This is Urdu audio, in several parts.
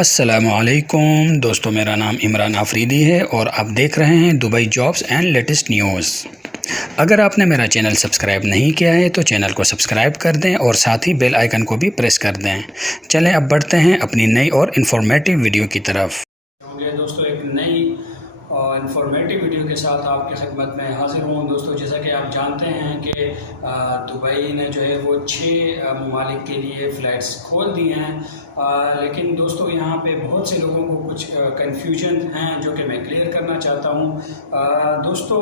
السلام علیکم دوستو، میرا نام عمران آفریدی ہے اور آپ دیکھ رہے ہیں Dubai jobs and latest news. اگر آپ نے میرا چینل سبسکرائب نہیں کیا ہے تو چینل کو سبسکرائب کر دیں اور ساتھ ہی بیل آئیکن کو بھی پریس کر دیں۔ چلیں اب بڑھتے ہیں اپنی نئی اور انفارمیٹیو ویڈیو کی طرف۔ دوستو ایک نئی انفارمیٹیو ویڈیو کے ساتھ آپ کی خدمت میں حاضر ہوں۔ دوستو جیسا کہ آپ جانتے ہیں کہ دبئی نے جو ہے وہ 6 ممالک کے لیے فلائٹس کھول دی ہیں، لیکن دوستو یہاں پہ بہت سے لوگوں کو کچھ کنفیوژن ہیں جو کہ میں کلیئر کرنا چاہتا ہوں۔ دوستو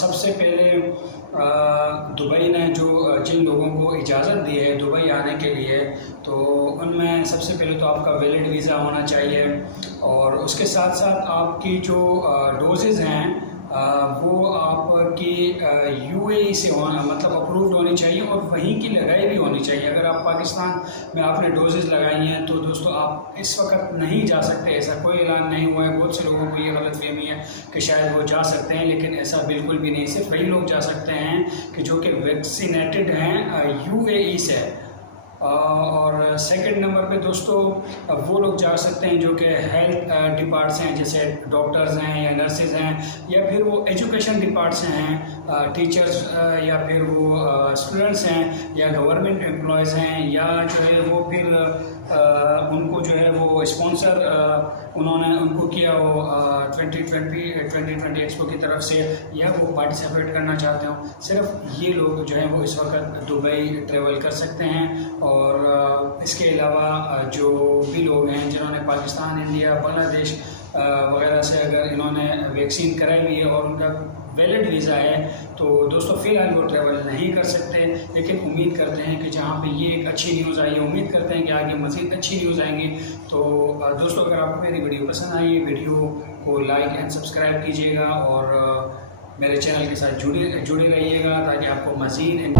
سب سے پہلے دبئی نے جن لوگوں کو اجازت دی ہے دبئی آنے کے لیے، تو ان میں سب سے پہلے تو آپ کا ویلڈ ویزا ہونا چاہیے، اور اس کے ساتھ ساتھ آپ کی جو ڈوزز ہیں وہ آپ کی یو اے ای سے مطلب اپرووڈ ہونی چاہیے اور وہیں کی لگائی بھی ہونی چاہیے۔ اگر آپ پاکستان میں آپ نے ڈوزز لگائی ہیں تو دوستو آپ اس وقت نہیں جا سکتے، ایسا کوئی اعلان نہیں ہوا ہے۔ بہت سے لوگوں کو یہ غلط فہمی ہے کہ شاید وہ جا سکتے ہیں، لیکن ایسا بالکل بھی نہیں۔ صرف وہی لوگ جا سکتے ہیں کہ جو کہ ویکسینیٹڈ ہیں یو اے ای سے۔ اور سیکنڈ نمبر پہ دوستو وہ لوگ جا سکتے ہیں جو کہ ہیلتھ ڈپارٹس ہیں، جیسے ڈاکٹرز ہیں یا نرسز ہیں، یا پھر وہ ایجوکیشن ڈپارٹس ہیں، ٹیچرز، یا پھر وہ اسٹوڈنٹس ہیں، یا گورنمنٹ امپلائیز ہیں، یا جو ہے وہ پھر ان کو جو ہے وہ اسپانسر انہوں نے ان کو کیا وہ 2020 ایکسپو کی طرف سے، یا وہ پارٹیسپیٹ کرنا چاہتے ہوں۔ صرف یہ لوگ جو ہیں وہ اس وقت دبئی ٹریول کر سکتے ہیں، اور اس کے علاوہ جو بھی لوگ ہیں جنہوں نے پاکستان، انڈیا، بنگلہ دیش وغیرہ سے اگر انہوں نے ویکسین کرائی ہوئی ہے اور ان کا ویلڈ ویزا ہے تو دوستو فی الحال وہ ٹریول نہیں کر سکتے، لیکن امید کرتے ہیں کہ جہاں پہ یہ ایک اچھی نیوز آئی ہے، امید کرتے ہیں کہ آگے مزید اچھی نیوز آئیں گی۔ تو دوستو اگر آپ کو میری ویڈیو پسند آئی ہے، ویڈیو کو لائک اینڈ سبسکرائب کیجیے گا، اور میرے چینل کے ساتھ جڑے رہیے گا تاکہ آپ کو مزید